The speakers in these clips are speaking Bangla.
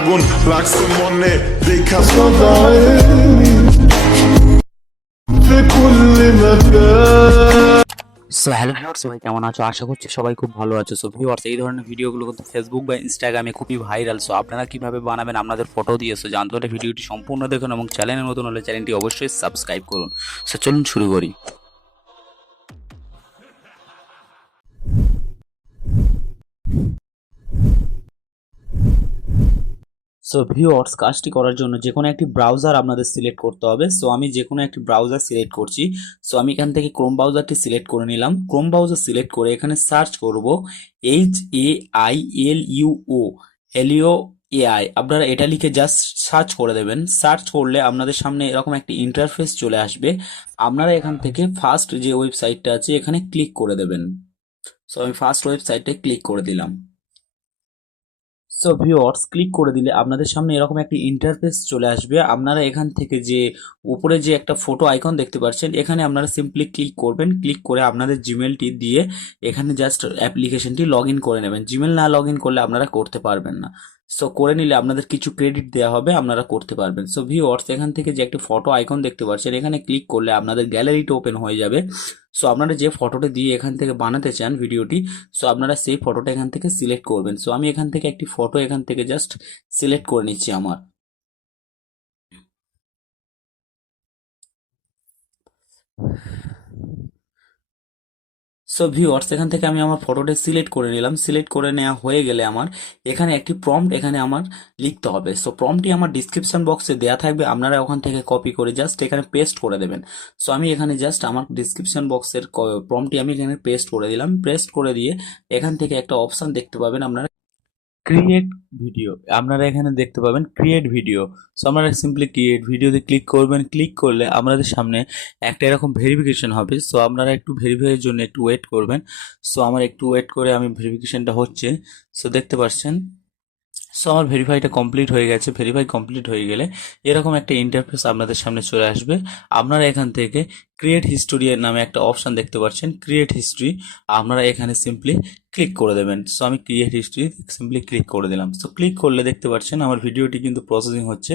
আগুন লাগছে মনে দেখা সদা في كل مكان। সো হ্যালো ভিউয়ার্স, সবাই কেমন আছো? আশা করছি সবাই খুব ভালো আছো। সো ভিউয়ার্স, এই ধরনের ভিডিওগুলো কিন্তু ফেসবুক বা ইনস্টাগ্রামে খুবই ভাইরাল। সো আপনারা কিভাবে বানাবেন আপনাদের ফটো দিয়ে, সো জানতে হলে ভিডিওটি সম্পূর্ণ দেখুন এবং চ্যানেলে নতুন হলে চ্যানেলটি অবশ্যই সাবস্ক্রাইব করুন। সো চলুন শুরু করি। সো ভিউয়ার্স, কাজটি করার জন্য যে কোনো একটি ব্রাউজার আপনাদের সিলেক্ট করতে হবে। সো আমি যে কোনো একটি ব্রাউজার সিলেক্ট করছি। সো আমি এখান থেকে ক্রোম ব্রাউজারটি সিলেক্ট করে নিলাম। ক্রোম ব্রাউজার সিলেক্ট করে এখানে সার্চ করব HAILUO হেলিও এআই। আপনারা এটা লিখে জাস্ট সার্চ করে দেবেন। সার্চ করলে আপনাদের সামনে এরকম একটি ইন্টারফেস চলে আসবে। আপনারা এখান থেকে ফার্স্ট যে ওয়েবসাইটটা আছে এখানে ক্লিক করে দেবেন। সো আমি ফার্স্ট ওয়েবসাইটে ক্লিক করে দিলাম। সো ভিউয়ার্স, ক্লিক করে দিলে আপনাদের সামনে এরকম একটি ইন্টারফেস চলে আসবে। আপনারা এখান থেকে যে উপরে যে একটা ফটো আইকন দেখতে পাচ্ছেন এখানে আপনারা সিম্পলি ক্লিক করবেন। ক্লিক করে আপনাদের জিমেলটি দিয়ে এখানে জাস্ট অ্যাপ্লিকেশনটি লগ ইন করে নেবেন। জিমেল না লগ ইন করলে আপনারা করতে পারবেন না। সো করে নিলে আপনাদের কিছু ক্রেডিট দেওয়া হবে, আপনারা করতে পারবেন। সো ভিউয়ার্স, এখান থেকে যে একটা ফটো আইকন দেখতে পাচ্ছেন এখানে ক্লিক করলে আপনাদের গ্যালারিটা ওপেন হয়ে যাবে। সো আপনারা যে ফটোটা দিয়ে এখান থেকে বানাতে চান ভিডিওটি, সো আপনারা সেই ফটোটা এখান থেকে সিলেক্ট করবেন। সো আমি এখান থেকে একটি ফটো এখান থেকে জাস্ট সিলেক্ট করে নিচ্ছি আমার। সো ভিউয়ার্স, এখান থেকে আমি আমার ফটোটা সিলেক্ট করে নিলাম। সিলেক্ট করে নেওয়া হয়ে গেলে আমার এখানে একটি প্রম্পট এখানে আমার লিখতে হবে। সো প্রম্পটটি আমার ডিসক্রিপশন বক্সে দেওয়া থাকবে, আপনারা ওখান থেকে কপি করে জাস্ট এখানে পেস্ট করে দেবেন। সো আমি এখানে জাস্ট আমার ডিসক্রিপশন বক্সের প্রম্পটটি আমি এখানে পেস্ট করে দিলাম। পেস্ট করে দিয়ে এখান থেকে একটা অপশন দেখতে পাবেন আপনারা, ক্রিয়েট ভিডিও। আপনারা এখানে দেখতে পাবেন ক্রিয়েট ভিডিও। সো আপনারা সিম্পলি ক্রিয়েট ভিডিওতে ক্লিক করবেন। ক্লিক করলে আপনাদের সামনে একটা এরকম ভেরিফিকেশন হবে। সো আপনারা একটু ভেরিফাইয়ের জন্য একটু ওয়েট করবেন। সো আমার একটু ওয়েট করে আমি ভেরিফিকেশনটা হচ্ছে। সো দেখতে পাচ্ছেন, সো আমার ভেরিফাইটা কমপ্লিট হয়ে গেছে। ভেরিফাই কমপ্লিট হয়ে গেলে এরকম একটা ইন্টারফেস আপনাদের সামনে চলে আসবে। আপনারা এখান থেকে ক্রিয়েট হিস্টোরি নামে একটা অপশন দেখতে পাচ্ছেন, ক্রিয়েট হিস্ট্রি। আপনারা এখানে সিম্পলি ক্লিক করে দেবেন। সো আমি ক্রিয়েট হিস্ট্রি সিম্পলি ক্লিক করে দিলাম। সো ক্লিক করলে দেখতে পাচ্ছেন আমার ভিডিওটি কিন্তু প্রসেসিং হচ্ছে,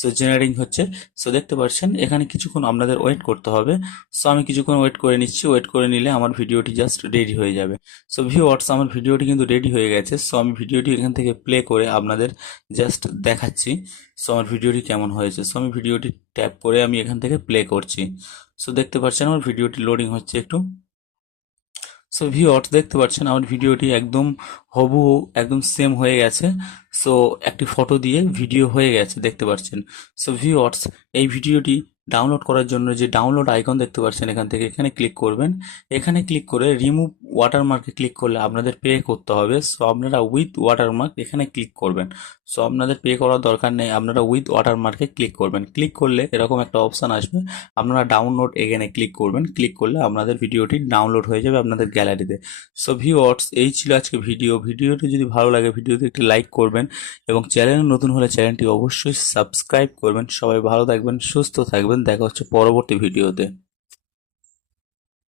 সো জেনারেটিং হচ্ছে। সো দেখতে পাচ্ছেন এখানে কিছুক্ষণ আপনাদের ওয়েট করতে হবে। সো আমি কিছুক্ষণ ওয়েট করে নিচ্ছি। ওয়েট করে নিলে আমার ভিডিওটি জাস্ট রেডি হয়ে যাবে। সো ভিউয়ার্স, আমার ভিডিওটি কিন্তু রেডি হয়ে গেছে। সো আমি ভিডিওটি এখান থেকে প্লে করে আপনাদের জাস্ট দেখাচ্ছি সো আমার ভিডিওটি কেমন হয়েছে। সো আমি ভিডিওটি ট্যাপ করে আমি এখান থেকে প্লে করছি। সো দেখতে পাচ্ছেন আমার ভিডিওটি লোডিং হচ্ছে একটু। সো ভিউয়ার্স, দেখতে পাচ্ছেন আমার ভিডিওটি একদম হুবহু একদম সেম হয়ে গেছে। সো একটি ফটো দিয়ে ভিডিও হয়ে গেছে, দেখতে পাচ্ছেন। সো ভিউয়ার্স, এই ভিডিওটি ডাউনলোড করার জন্য যে ডাউনলোড আইকন দেখতে পাচ্ছেন এখান থেকে এখানে ক্লিক করবেন। এখানে ক্লিক করে রিমুভ ওয়াটারমার্কে ক্লিক করলে আপনাদের পে করতে হবে। সো আপনারা উইথ ওয়াটারমার্ক এখানে ক্লিক করবেন। সো আপনাদের পে করার দরকার নেই, আপনারা উইথ ওয়াটারমার্কে ক্লিক করবেন। ক্লিক করলে এরকম একটা অপশান আসবে, আপনারা ডাউনলোড এখানে ক্লিক করবেন। ক্লিক করলে আপনাদের ভিডিওটি ডাউনলোড হয়ে যাবে আপনাদের গ্যালারিতে। সো ভিউয়ার্স, এই ছিল আজকে ভিডিওটি যদি ভালো লাগে ভিডিওতে একটি লাইক করবেন এবং চ্যানেল নতুন হলে চ্যানেলটি অবশ্যই সাবস্ক্রাইব করবেন। সবাই ভালো থাকবেন, সুস্থ থাকবেন, দেখা হচ্ছে পরবর্তী ভিডিওতে।